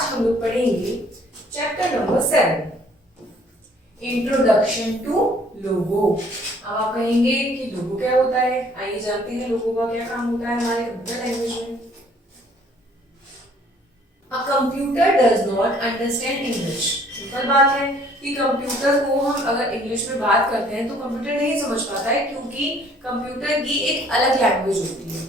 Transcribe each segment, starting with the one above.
आज हम लोग पढ़ेंगे चैप्टर नंबर 7 इंट्रोडक्शन टू लोगो। अब आप कहेंगे कि लोगो क्या होता है, आइए जानते हैं लोगो का क्या काम होता है हमारे कंप्यूटर लैंग्वेज में। A computer does not understand English। Simple बात है कि कंप्यूटर को हम अगर इंग्लिश में बात करते हैं तो कंप्यूटर नहीं समझ पाता है, क्योंकि कंप्यूटर की एक अलग लैंग्वेज होती है।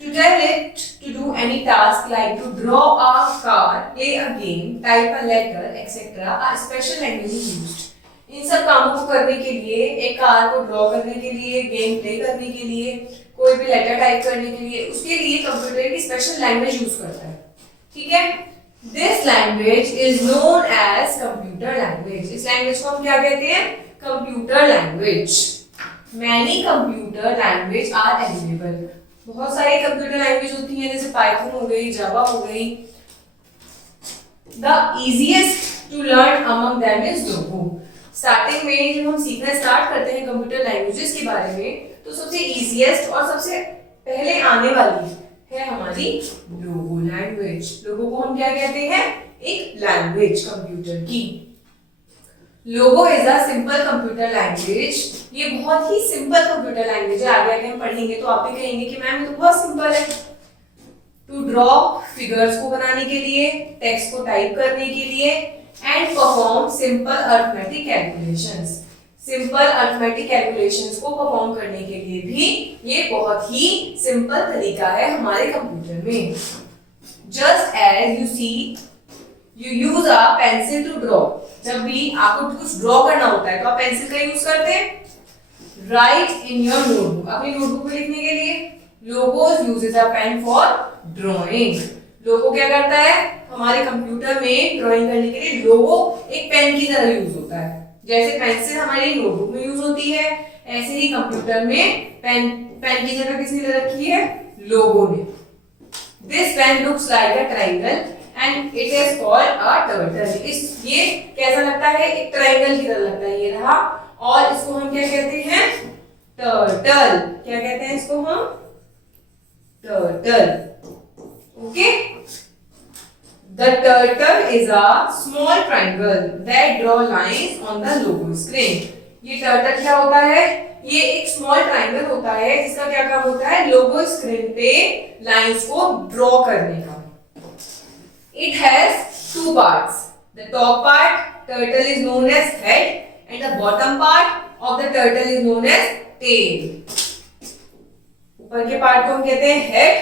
To tell it to do any task like to draw a car, play a game, type a letter, etc. a special language is used। इन सब कामों को करने के लिए, एक कार को ड्रॉ करने के लिए, गेम प्ले करने के लिए, कोई भी लेटर टाइप करने के लिए, उसके लिए कंप्यूटर की स्पेशल लैंग्वेज यूज करता है। ठीक है, this language is known as computer language. इस लैंग्वेज को हम क्या कहते हैं? Computer language. Many computer language are available. बहुत सारी कंप्यूटर लैंग्वेज होती हैं, जैसे पाइथन हो गई, जावा हो गई। The easiest to learn among them is Logo. Starting में जब हम सीखना स्टार्ट करते हैं कंप्यूटर लैंग्वेजेस के बारे में, तो सबसे इजीएस्ट और सबसे पहले आने वाली है हमारी लोगो लैंग्वेज। लोगो को हम क्या कहते हैं? एक लैंग्वेज कंप्यूटर की। लोगो is a simple computer language. ये बहुत ही सिंपल कंप्यूटर लैंग्वेज है। आगे आगे हम पढ़ेंगे तो आप भी कहेंगे कि मैम ये तो बहुत सिंपल है। टू ड्रॉ फिगर्स को बनाने के लिए, टेक्स्ट को टाइप करने के लिए, and perform simple arithmetic calculations. Simple arithmetic calculations को परफॉर्म करने के लिए भी ये बहुत ही सिंपल तरीका है हमारे कंप्यूटर में। Just as you see you use a pencil to draw. जब भी आपको कुछ ड्रॉ करना होता है तो आप पेंसिल का यूज करते हैं। राइट इन योर नोटबुक, अपनी नोटबुक में लिखने के लिए। Logo's uses a pen for drawing. Logo क्या करता है? हमारे कंप्यूटर में ड्राइंग करने के लिए लोगो एक पेन की तरह यूज होता है। जैसे पेंसिल हमारी नोटबुक में यूज होती है, ऐसे ही कंप्यूटर में पेन की जगह किसने ले रखी है? लोगो ने। This pen looks like a triangle and it is called a turtle. ये कैसा लगता है? एक ट्रायंगल की तरह लगता है, ये रहा। और इसको हम क्या कहते हैं? टर्टल। क्या कहते हैं इसको हम? Turtle. Okay. The turtle is a small triangle that draw lines on the logo screen। ये टर्टल क्या होता है? ये एक स्मॉल ट्राइंगल होता है जिसका क्या काम होता है? लोगो स्क्रीन पे लाइंस को ड्रॉ करने का। It has two parts. The top part turtle is known as head and the bottom part of the turtle is known as tail। ऊपर के पार्ट को हम कहते हैं हेड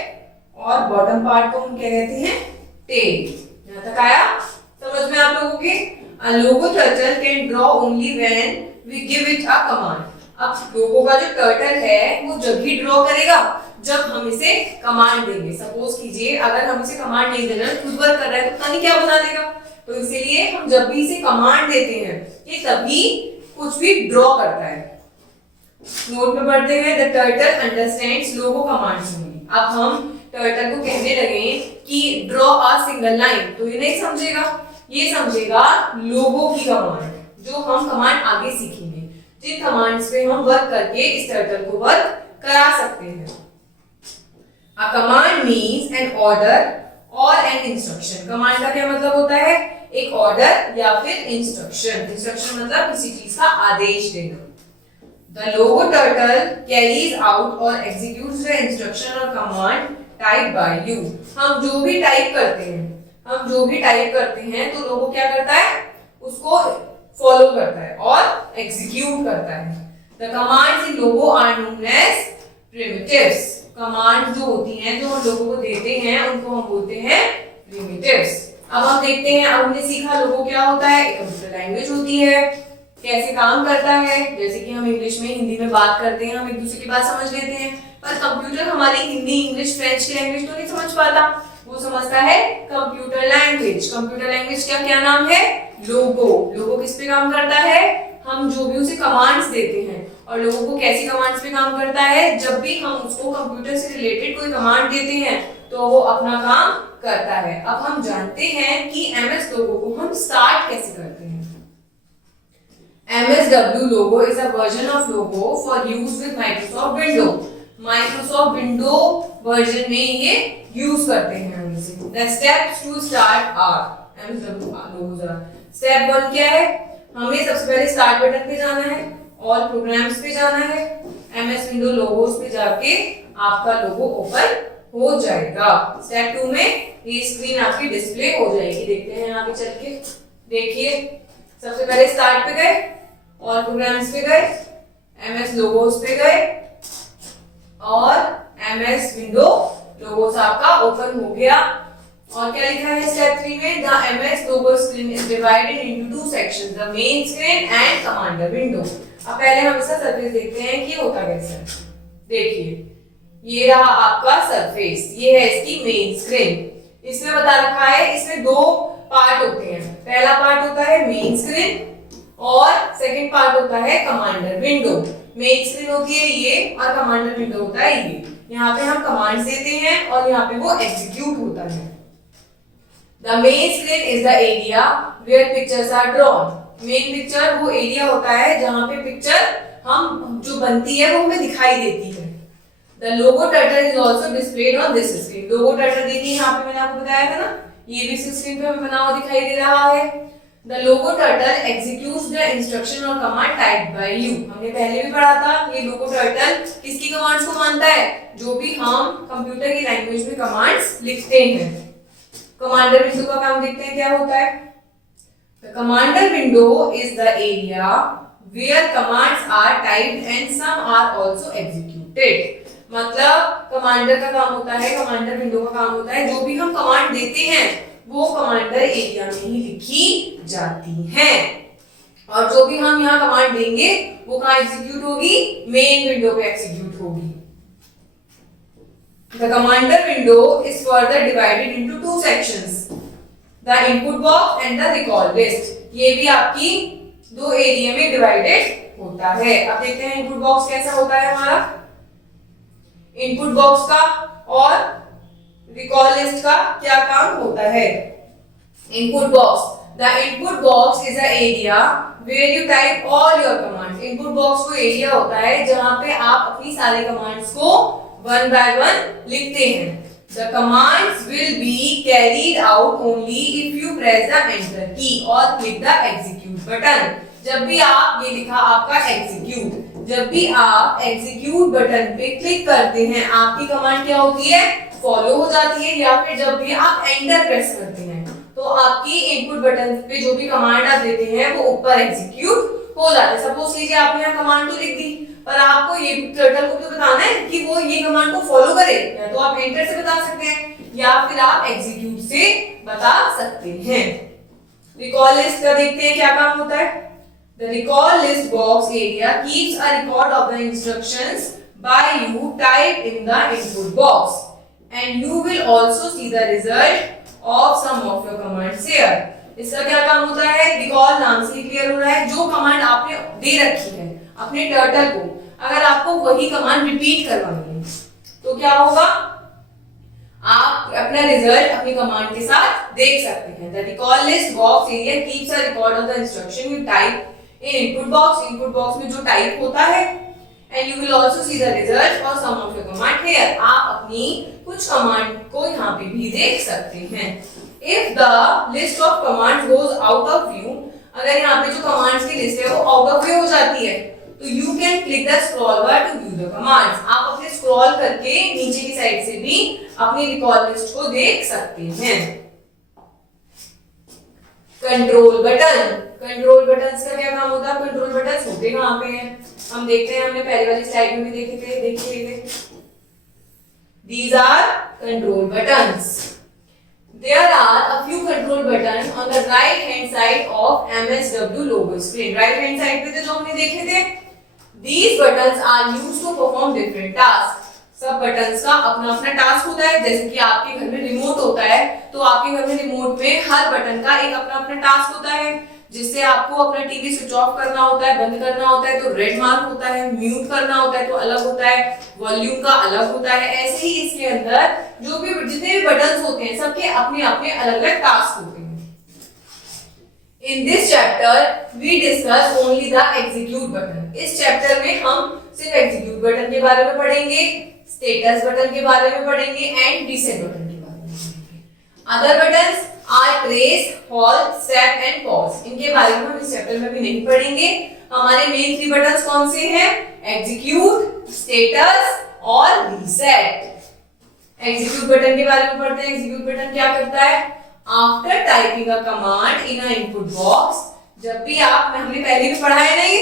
और बॉटम पार्ट को हम क्या कहते हैं? टेल। यहाँ तक आया समझ में आप लोगों के? A logo turtle can draw only when we give it a command। अब लोगो का जो टर्टल है वो जब भी ड्रॉ करेगा जब हम इसे कमांड देंगे। सपोज कीजिए अगर हम इसे कमांड नहीं दे रहे, खुद वर्क कर रहा है तो पता नहीं क्या बना देगा। तो इसीलिए हम जब भी इसे कमांड देते हैं ये तभी कुछ भी ड्रॉ करता है। नोट में पढ़ते हैं the turtle understands logo commands only. अब हम टर्टल को कहने लगे कि ड्रॉ अ सिंगल लाइन, तो ये नहीं समझेगा, ये समझेगा लोगो की कमांड, जो हम कमांड आगे सीखेंगे, जिन कमांड्स पे हम वर्क करके इस टर्टल को वर्क करा सकते हैं। A command means an order or an instruction। Command का क्या मतलब होता है? एक ऑर्डर या फिर इंस्ट्रक्शन। इंस्ट्रक्शन मतलब किसी चीज का आदेश देना। The logo turtle carries out or executes the instruction or command typed by you। हम जो भी टाइप करते हैं तो लोगो क्या करता है? उसको फॉलो करता है और एग्जीक्यूट करता है। The commands in logo are known as primitives। Command जो होती हैं जो हम लोगों को देते हैं उनको हम बोलते हैं primitives। अब हम देखते हैं, अब हमने सीखा लोगो क्या होता है, एक कंप्यूटर लैंग्वेज होती है, कैसे काम करता है। जैसे कि हम इंग्लिश में हिंदी में बात करते हैं, हम एक दूसरे की बात समझ लेते हैं, पर कंप्यूटर हमारी हिंदी इंग्लिश फ्रेंच की लैंग्वेज तो नहीं समझ पाता, वो समझता है कंप्यूटर लैंग्वेज। कंप्यूटर लैंग्वेज का क्या नाम है? लोगो। लोगो किस पे काम करता है? हम जो भी उसे कमांड्स देते हैं। और लोगों को कैसी कमांड्स पे काम करता है? जब भी हम उसको कंप्यूटर से रिलेटेड कोई कमांड देते हैं तो वो अपना काम करता है। अब हम जानते हैं कि एमएस लोगो को हम स्टार्ट कैसे करते हैं। MSW logo is a version of logo for use with Microsoft Windows। Microsoft window version में ये यूज करते हैं हम इसे। The steps to start are step 1 क्या है, हमें सबसे पहले स्टार्ट बटन पे जाना है और प्रोग्राम्स पे जाना है, एमएस विंडो लोगोस पे जाके आपका लोगो ओपन हो जाएगा। स्टेप 2 में ये स्क्रीन आपकी डिस्प्ले हो जाएगी। देखते हैं आगे चल के। देखिए सबसे पहले स्टार्ट पे गए और प्रोग्राम्स पे गए, एमएस लोगोस पे गए और एमएस विंडो लोगोस आपका ओपन हो गया। और क्या लिखा है स्टेप 3 में, the MS logo screen is divided into 2 sections, the main screen and commander window. अब पहले हम इसका सरफेस देखते हैं कि होता कैसा है। देखिए ये रहा आपका सरफेस, ये है इसकी मेन स्क्रीन। इसमें बता रखा है इसमें 2 पार्ट होते हैं। पहला पार्ट होता है मेन स्क्रीन और सेकंड पार्ट होता है कमांडर विंडो। मेन स्क्रीन होती है ये और कमांडर विंडो होता है ये। यहाँ पे हम कमांड्स देते हैं और यहाँ पे वो एग्जीक्यूट होता है। The main screen is the area where pictures are drawn. Main picture वो एरिया होता है जहाँ पे पिक्चर हम जो बनती है वो हमें दिखाई देती है। The logo turtle is also displayed on this screen. Logo turtle देखिए यहाँ पे मैंने आपको बताया था ना, ये भी स्क्रीन पे हमें बना हुआ दिखाई दे रहा है। The logo turtle executes the instruction or command typed by you. हमने पहले भी पढ़ा था, ये लोगो टर्टल किसकी कमांड्स को मानता है, जो भी हम कंप्यूटर की लैंग्वेज में कमांड्स लिखते हैं। कमांडर विंडो का काम देखते हैं क्या होता है। The commander window is the area where commands are typed and some are also executed. मतलब कमांडर का काम होता है, कमांडर विंडो का काम होता है जो भी हम कमांड देते हैं वो कमांडर एरिया में ही लिखी जाती हैं और जो भी हम यहाँ कमांड देंगे वो कहाँ एग्जीक्यूट होगी, मेन विंडो पे एग्जीक्यूट होगी। The commander window is further divided into 2 sections, the input box and the recall list. ये भी आपकी 2 एरिया में डिवाइडेड होता है। अब देखते हैं इनपुट बॉक्स कैसा होता है हमारा। इनपुट बॉक्स का और रिकॉल लिस्ट का क्या काम होता है। Input box, the input box is a area where you type all your commands. Input box वो एरिया होता है जहां पे आप अपनी सारे कमांड्स को वन बाय वन लिखते हैं। The commands will be carried out only if you press the enter key or click the execute button. जब भी आप ये लिखा आपका execute, जब भी आप execute बटन पे क्लिक करते हैं आपकी कमांड क्या होती है, फॉलो हो जाती है। या फिर जब भी आप एंटर प्रेस करते हैं तो आपकी इनपुट बटन पे जो भी कमांड आप देते हैं वो ऊपर एग्जीक्यूट हो जाते हैं। सपोज लीजिए आपने यहाँ कमांड तो लिख दी पर आपको ये टर्टल को तो बताना है कि वो ये कमांड को फॉलो करे, या तो आप एंटर से बता सकते हैं या फिर आप एग्जीक्यूट से बता सकते हैं। रिकॉल लिस्ट का देखते हैं क्या काम होता है। The recall list box area keeps a record of the instructions by you type in the input box and you will also see the result of some of your commands here. इसका क्या काम होता है, recall नाम से clear हो रहा है जो कमांड आपने दे रखी है अपने टर्टल को, अगर आपको वही कमांड रिपीट करवानी है तो क्या होगा, आप अपना रिजल्ट अपनी कमांड के साथ देख सकते हैं। The recall list box area keeps a record of the instruction you type in input box. Input box में जो टाइप होता है and you will also see the result और सम ऑफ योर कमांड हियर। आप अपनी कुछ कमांड को यहाँ पे भी देख सकते हैं। If the list of commands goes out of view, अगर यहाँ पे जो कमांड्स की लिस्ट है वो आउट ऑफ व्यू हो जाती है तो you can click the scroll bar to view the commands. आप अपने स्क्रॉल करके नीचे की साइड से भी अपनी रिकॉल लिस्ट को देख सकते हैं। कंट्रोल बटन, कंट्रोल बटन्स का क्या काम होता है, कंट्रोल बटन्स होते कहाँ पे हैं, हम देखते हैं, हमने पहले वाली स्लाइड में भी देखे थे, देखिए these are control buttons. There are a few control buttons on the right hand side of MSW logo screen. Right hand side पे थे जो हमने देखे थे। These buttons are used to perform different tasks. सब बटन्स का अपना अपना टास्क होता है। जैसे कि आपके घर में रिमोट होता है तो आपके घर में रिमोट में हर बटन का एक अपना अपना टास्क होता है। जिससे आपको अपना टीवी स्विच ऑफ करना होता है, बंद करना होता है तो रेड मार्क होता है, म्यूट करना होता है तो अलग होता है, वॉल्यूम का अलग होता है। ऐसे ही इसके अंदर जो भी जितने भी बटन्स होते हैं सबके अपने अपने अलग अलग टास्क होते हैं। In this chapter we discuss only the execute button. इस चैप्टर में हम सिर्फ execute बटन के बारे में पढ़ेंगे, status बटन के बारे में पढ़ेंगे एंड reset बटन के बारे में पढ़ेंगे. Other buttons are trace, halt, step and pause. इनके बारे में हम इस चैप्टर में भी नहीं पढ़ेंगे. हमारे मेन 3 बटन्स कौन से हैं? Execute, status और reset. Execute बटन के बारे में पढ़ते हैं. Execute बटन क्या करता है? After typing a command in a input box, जब भी आप, हमने पहले भी पढ़ा है नहीं,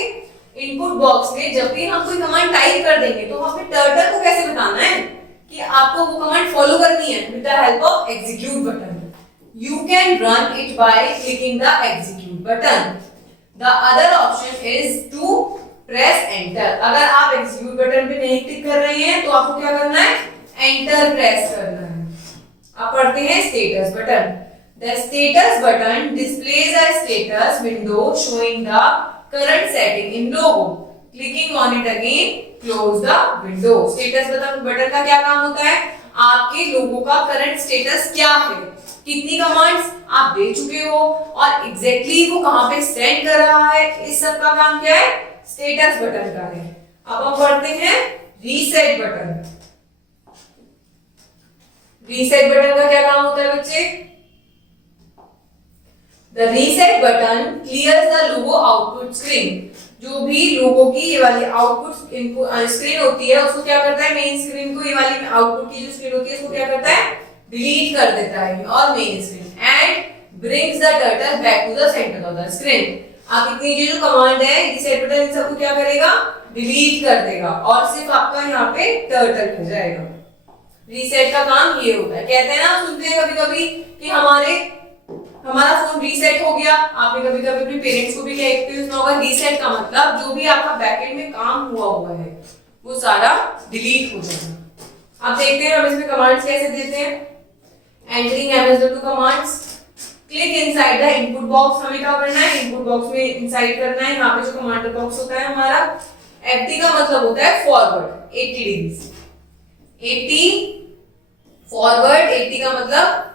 इनपुट बॉक्स में जब भी हम कोई कमांड टाइप कर देंगे तो हमें टर्टल को कैसे बताना है कि आपको वो कमांड फॉलो करनी है with the help of execute button. You can run it by clicking the execute button. The other option is to press enter. अगर आप एग्जीक्यूट बटन पे नहीं क्लिक कर रहे हैं तो आपको क्या करना है? एंटर प्रेस करना है. आप पढ़ते हैं status button. The status button displays a status window showing the current setting in logo. Clicking on it again close the window. Status button का क्या काम होता है? आपके लोगो का करंट स्टेटस क्या है, कितनी कमांड्स आप दे चुके हो और एग्जैक्टली वो कहां पे स्टैंड कर रहा है, इस सब का काम क्या है? स्टेटस बटन का है. अब हम पढ़ते हैं रीसेट बटन. रीसेट बटन का क्या काम होता है बच्चे? The reset button clears the logo output screen. जो भी लोगो की ये वाली आउटपुट स्क्रीन होती है उसको क्या करता है? मेन स्क्रीन को, ये वाली आउटपुट की जो स्क्रीन होती है उसको क्या करता है? डिलीट कर देता है और main screen and brings the turtle back to the centre of the screen. आप इतनी जो कमांड है रीसेट बटन इन सबको क्या करेगा? डिलीट कर देगा और सिर्फ आपका यहाँ पे टर्टल हो जाएगा. रीसेट का काम ये होता है. कहते हैं ना, सुनते हैं कभी कभी कि हमारा फोन रीसेट हो गया. आपने कभी कभी अपने पेरेंट्स को भी कहते हैं सुना होगा. रीसेट का मतलब जो भी आपका बैकएंड में काम हुआ है वो सारा डिलीट हो जाएगा. आप देखते हैं हम इसमें कमांड्स कैसे देते हैं. Entering MS2 commands. Click inside the input box. हमें क्या करना है? इनपुट बॉक्स में इनसाइड करना है. यहाँ पे जो कमांड बॉक्स होता है हमारा, FD का मतलब होता है फॉरवर्ड 80 डिग्री. 80 फॉरवर्ड, 80 का मतलब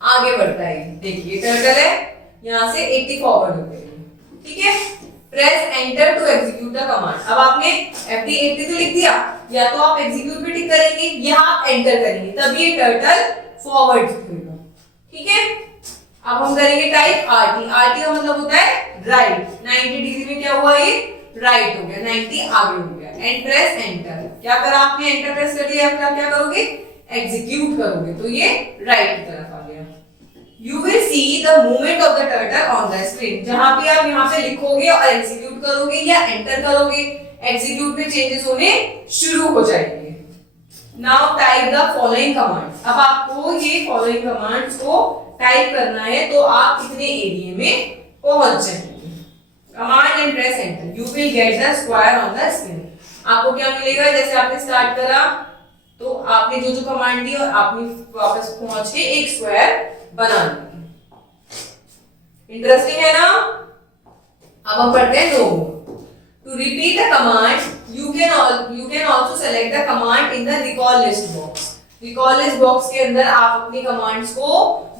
आगे बढ़ता है. देखिए टर्टल है, यहां से 80 फॉरवर्ड हो गई. ठीक है. Press enter to execute the command. अब आपने FD 80 तो लिख दिया, या तो आप एग्जीक्यूट पे टिक करेंगे या आप एंटर करेंगे, तभी ये टर्टल फॉरवर्ड होगा. ठीक है. अब हम करेंगे टाइप RT. RT का मतलब होता है राइट. 90 डिग्री में क्या हुआ? ये राइट हो गया, 90 आगे हो गया. And press enter. क्या करा आपने? एंटर प्रेस कर दिया. आप क्या करोगे? एग्जीक्यूट करोगे तो ये राइट की तरफ आ गया. You will see the movement of the turtle on the screen. जहां भी आप यहाँ पे लिखोगे और एग्जीक्यूट करोगे या एंटर करोगे, एग्जीक्यूट में चेंजेस होने शुरू हो जाएंगे. Now type the following commands. अब आपको ये following commands को टाइप करना है तो आप इतने एरिया में पहुंच जाएंगे. Command and press enter. You will get the square on the screen. आपको क्या मिलेगा? जैसे आपने स्टार्ट करा तो आपने जो जो कमांड दी और आपने वापस पहुंच के एक स्क्वायर बना दी. इंटरेस्टिंग है ना. अब हम पढ़ते हैं Logo. To repeat the command you can also select the command in the recall list box. Recall list box के अंदर आप अपनी कमांड्स को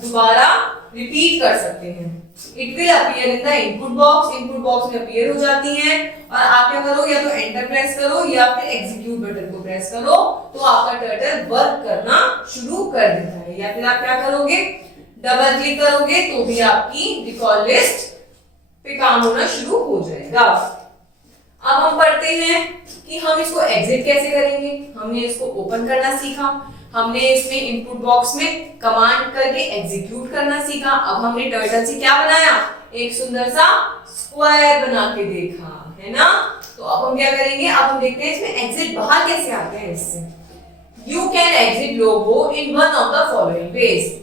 दोबारा रिपीट कर सकते हैं. It will appear in the input box. Input box में अपीयर हो जाती हैं और आप क्या करो? या तो एंटर प्रेस करो या फिर एग्जीक्यूट बटन को प्रेस करो तो आपका टर्टल वर्क करना शुरू कर देता है. या फिर आप क्या करोगे? डबल क्लिक करोगे तो भी आपकी रिकॉल लिस्ट पे काम होना शुरू हो जाएगा. अब हम पढ़ते हैं कि हम इसको एग्जिट कैसे करेंगे. हमने इसको ओपन करना सीखा, हमने इसमें इनपुट बॉक्स में कमांड करके एग्जीक्यूट करना सीखा. अब हमने टर्टल से क्या बनाया? एक सुंदर सा स्क्वायर बना के देखा, है ना. तो अब हम क्या करेंगे? अब हम देखते हैं इसमें एग्जिट बाहर कैसे आते हैं. इससे you can exit Logo in one of the following ways.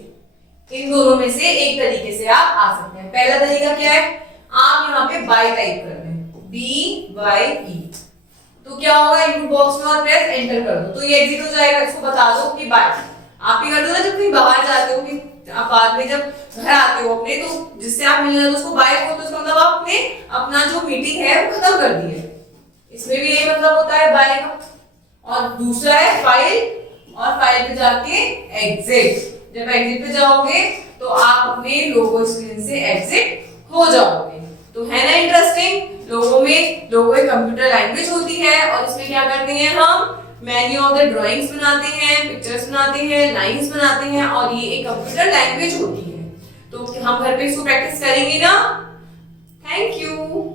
इन दोनों में से एक तरीके से आप आ सकते हैं. पहला तरीका क्या है? आप यहाँ पे बाय टाइप कर दें, BYE. तो क्या होगा? इनपुट बॉक्स में और प्रेस एंटर कर दो तो ये एग्जिट हो जाएगा. इसको बता दो कि बाय. आप ही कर दो ना जब कहीं बाहर जाते हो, कि आप बाद में जब घर आते हो अपने, तो जिससे आप मिलने जाते हो उसको बाय बोलते हो. उसका मतलब आपने अपना जो मीटिंग है वो खत्म कर दी है. इसमें भी यही मतलब होता है बाय का. और दूसरा है फाइल, और फाइल पे जाके एग्जिट. जब एग्जिट पे जाओगे तो आप अपने लोगो स्क्रीन से एग्जिट हो जाओगे। तो है ना इंटरेस्टिंग। लोगो एक कंप्यूटर लैंग्वेज होती है और इसमें क्या करते हैं हम मेनी ऑफ द ड्राइंग्स बनाते हैं, पिक्चर्स बनाते हैं, लाइंस बनाते हैं और ये एक कंप्यूटर लैंग्वेज होती है। तो हम घर पे इसको प्रैक्टिस करेंगे ना। Thank you.